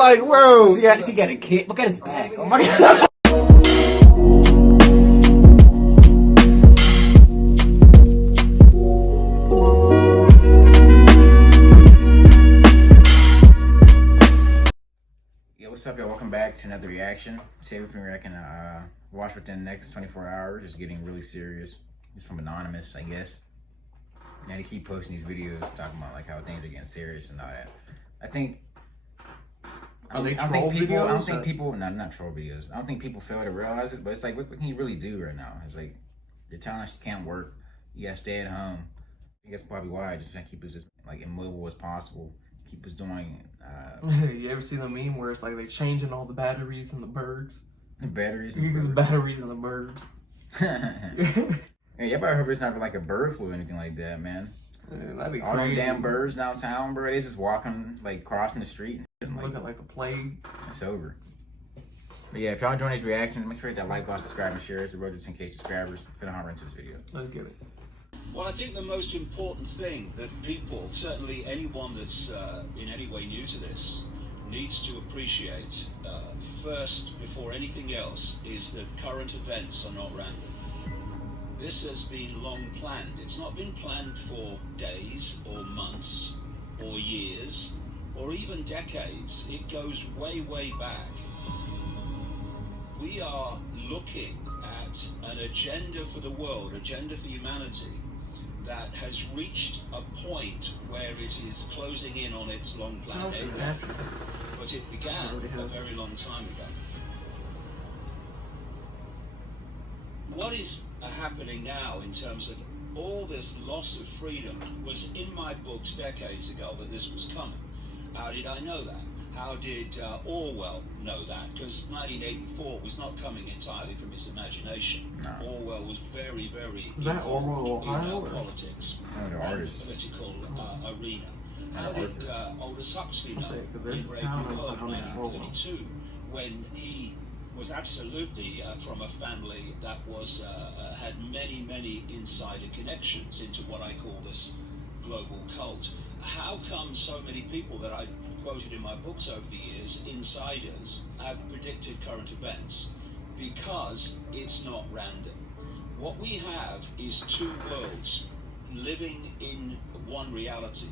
like, bro. She got a kid. Look at his back. Oh my god. Yo, what's up, y'all? Welcome back to another reaction. See everything I can watch within the next 24 hours. It's getting really serious. It's from Anonymous, I guess. And they keep posting these videos talking about like how things are getting serious and all that. I think Are they I don't troll think people. I don't videos, think or- people. No, not troll videos. I don't think people fail to realize it. But it's like, what can you really do right now? It's like you're telling us you can't work. You gotta stay at home. I think that's probably why. Just trying to keep us as like immobile as possible. Keep us doing. You ever see the meme where it's like they changing all the batteries in the birds? The batteries. The batteries in the birds. Yeah, y'all better hope it's not like a bird flu or anything like that, man. Yeah, that'd be All them crazy. damn birds downtown, bro. They just walking, like crossing the street. And, Looking like a plague. It's over. But yeah, if y'all enjoying these reactions, make sure you hit that like button, subscribe, and share. It's the road to 10K subscribers. Finna hop right into this video. Let's get it. Well, I think the most important thing that people, certainly anyone that's in any way new to this, needs to appreciate first, before anything else, is that current events are not random. This has been long planned. It's not been planned for days or months or years or even decades. It goes way, way back. We are looking at an agenda for the world, agenda for humanity, that has reached a point where it is closing in on its long planned end. But it began a very long time ago. What is happening now in terms of all this loss of freedom was in my books decades ago that this was coming. How did I know that? How did Orwell know that? Because 1984 was not coming entirely from his imagination. No. Orwell was very, very Is that involved Orwell, in Ohio, or- politics No, the and artist. the political arena. Not How an did Aldous Huxley know? I'll say it, 'cause there's in a Brave town New in World Ohio named Orwell. 1932, when he was absolutely from a family that was had many, many insider connections into what I call this global cult. How come so many people that I quoted in my books over the years, insiders, have predicted current events? Because it's not random. What we have is two worlds living in one reality.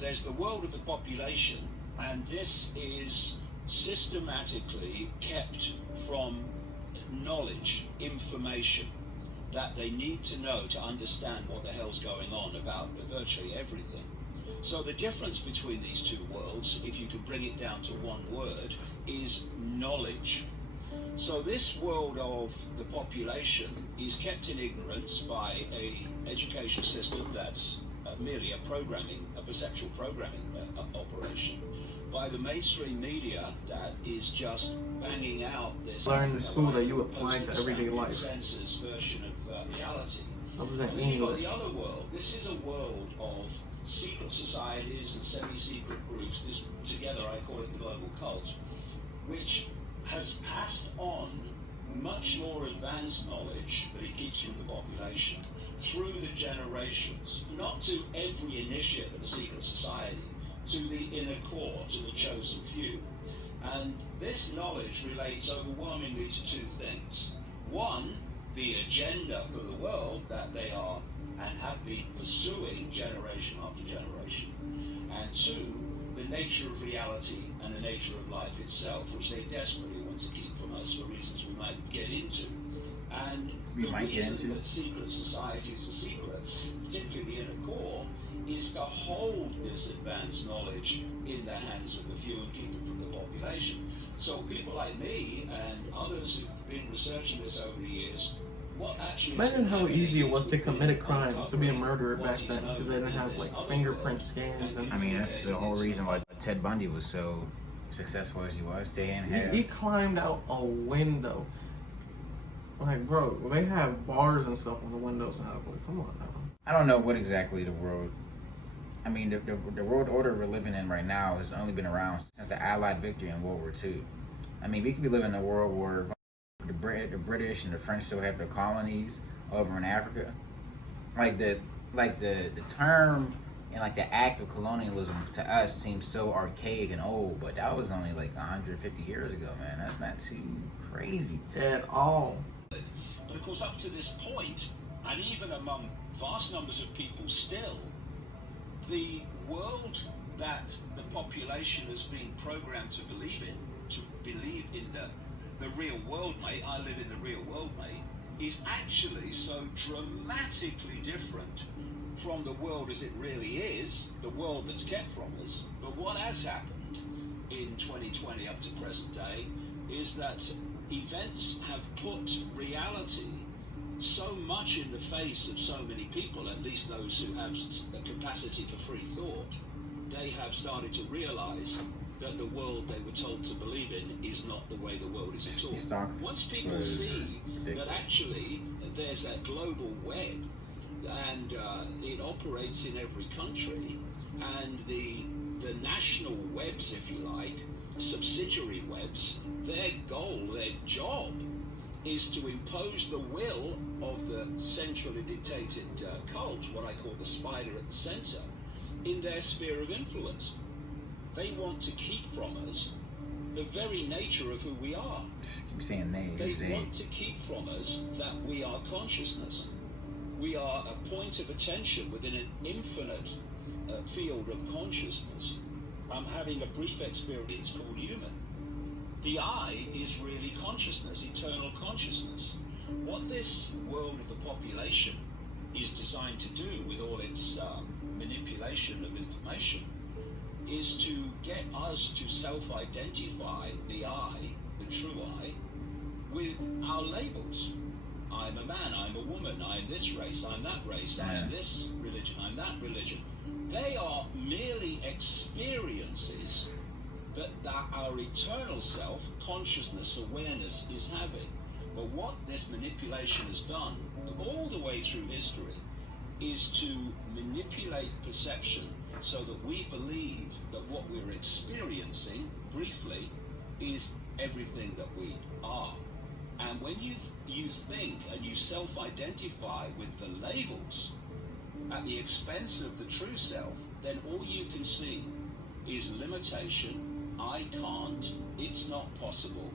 There's the world of the population, and this is systematically kept from knowledge, information that they need to know to understand what the hell's going on about virtually everything. So the difference between these two worlds, if you can bring it down to one word, is knowledge. So this world of the population is kept in ignorance by a education system that's merely a perceptual programming operation, by the mainstream media that is just banging out this Learn in school that you apply to everyday life. Census version of reality. Other than And then you've got English. the other world. This is a world of secret societies and semi-secret groups. This together I call it the global cult, which has passed on much more advanced knowledge that it keeps from the population through the generations, not to every initiate of a secret society, to the inner core, to the chosen few. And this knowledge relates overwhelmingly to two things. One, the agenda for the world that they are and have been pursuing generation after generation. And two, the nature of reality and the nature of life itself, which they desperately want to keep from us for reasons we might get into. And We the might get reason into. that secret societies are secrets, particularly the inner core, is to hold this advanced knowledge in the hands of the few and keep it from the population. So people like me and others who've been researching this over the years, what actually Imagine how easy it was to commit a crime, to be a murderer back then, because they didn't have like fingerprint scans and. I mean, that's the whole reason why Ted Bundy was so successful as he was. They didn't have. He climbed out a window. Like, bro, they have bars and stuff on the windows now. Like, come on now. I don't know what exactly the world. I mean, the world order we're living in right now has only been around since the Allied victory in World War II. I mean, we could be living in a world where the British and the French still have their colonies over in Africa. Like the term And like the act of colonialism to us seems so archaic and old, but that was only like 150 years ago, man. That's not too crazy at all. But of course, up to this point, and even among vast numbers of people still, the world that the population has been programmed to believe in the real world, mate, I live in the real world, mate, is actually so dramatically different from the world as it really is, the world that's kept from us. But what has happened in 2020 up to present day is that events have put reality so much in the face of so many people, at least those who have the capacity for free thought. They have started to realize that the world they were told to believe in is not the way the world is at all. Once people see that actually there's a global web and it operates in every country, and the national webs, if you like, subsidiary webs, their goal, their job is to impose the will of the centrally dictated cult, what I call the spider at the center, in their sphere of influence. They want to keep from us the very nature of who we are. Keep saying they want to keep from us that we are consciousness. We are a point of attention within an infinite field of consciousness. I'm having a brief experience called human. The I is really consciousness, eternal consciousness. What this world of the population is designed to do with all its manipulation of information is to get us to self-identify the I, the true I, with our labels. I'm a man, I'm a woman, I'm this race, I'm that race, I'm this religion, I'm that religion. They are merely experiences that our eternal self, consciousness, awareness is having. But what this manipulation has done all the way through history is to manipulate perception so that we believe that what we're experiencing, briefly, is everything that we are. And when you think and you self-identify with the labels at the expense of the true self, then all you can see is limitation. I can't, it's not possible,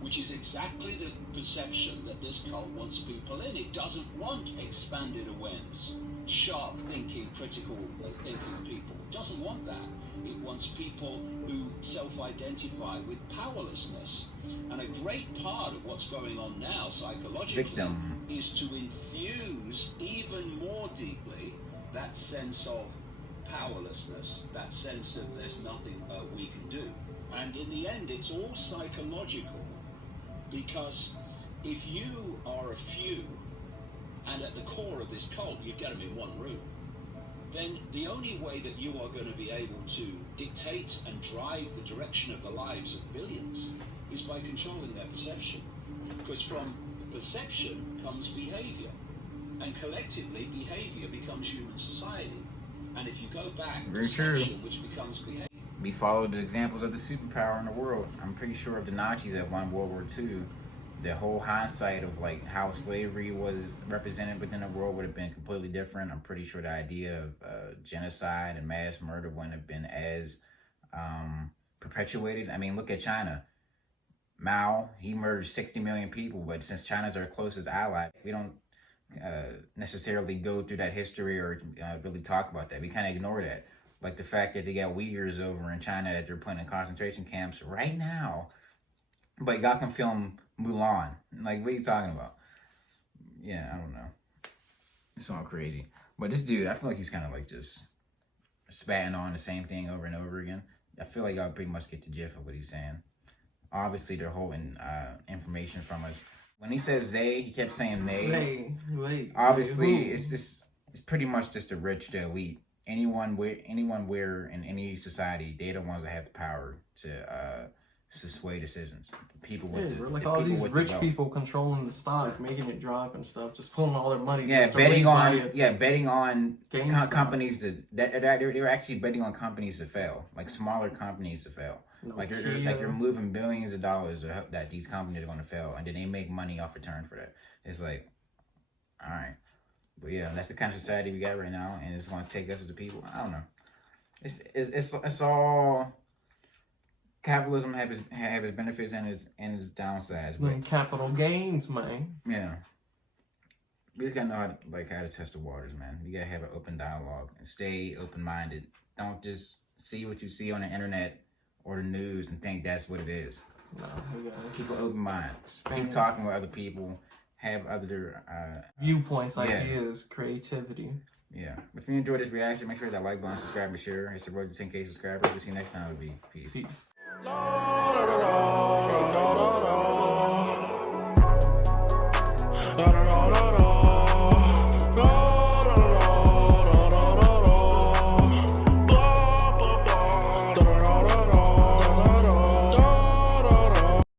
which is exactly the perception that this cult wants people in. It doesn't want expanded awareness, sharp thinking, critical thinking people. It doesn't want that. It wants people who self-identify with powerlessness. And a great part of what's going on now psychologically is to infuse even more deeply that sense of powerlessness, that sense of there's nothing we can do. And in the end, it's all psychological, because if you are a few, and at the core of this cult, you get them in one room, then the only way that you are going to be able to dictate and drive the direction of the lives of billions is by controlling their perception. Because from perception comes behavior, and collectively behavior becomes human society. And if you go back, perception, which becomes behavior. We followed the examples of the superpower in the world. I'm pretty sure if the Nazis had won World War II, the whole hindsight of like how slavery was represented within the world would have been completely different. I'm pretty sure the idea of genocide and mass murder wouldn't have been as perpetuated. I mean, look at China. Mao, he murdered 60 million people, but since China's our closest ally, we don't necessarily go through that history or really talk about that. We kind of ignore that. Like the fact that they got Uyghurs over in China that they're putting in concentration camps right now, but y'all can film Mulan. Like, what are you talking about? Yeah, I don't know. It's all crazy. But this dude, I feel like he's kind of like just spatting on the same thing over and over again. I feel like y'all pretty much get the gist of what he's saying. Obviously, they're holding information from us. When he says they, he kept saying they. Obviously, it's pretty much just the rich, the elite. Anyone where in any society, they're the ones that have the power to sway decisions. People with like all these rich people controlling the stock, making it drop and stuff, just pulling all their money. Betting on companies they're actually betting on companies to fail, like smaller companies to fail. They're moving billions of dollars that these companies are going to fail, and then they make money off return for that. It's like, all right. But yeah, that's the kind of society we got right now, and it's going to take us as the people. I don't know. It's all capitalism have its benefits and its downsides. But capital gains, man. yeah, we just gotta know how to test the waters, man. You gotta have an open dialogue and stay open minded. Don't just see what you see on the internet or the news and think that's what it is. No, you gotta Keep an open mind. Keep talking with other people. Have other viewpoints, ideas, creativity. Yeah. If you enjoyed this reaction, make sure that like button, subscribe, and share. It's the road to 10K subscribers. We'll see you next time. It'll be peace. Peace.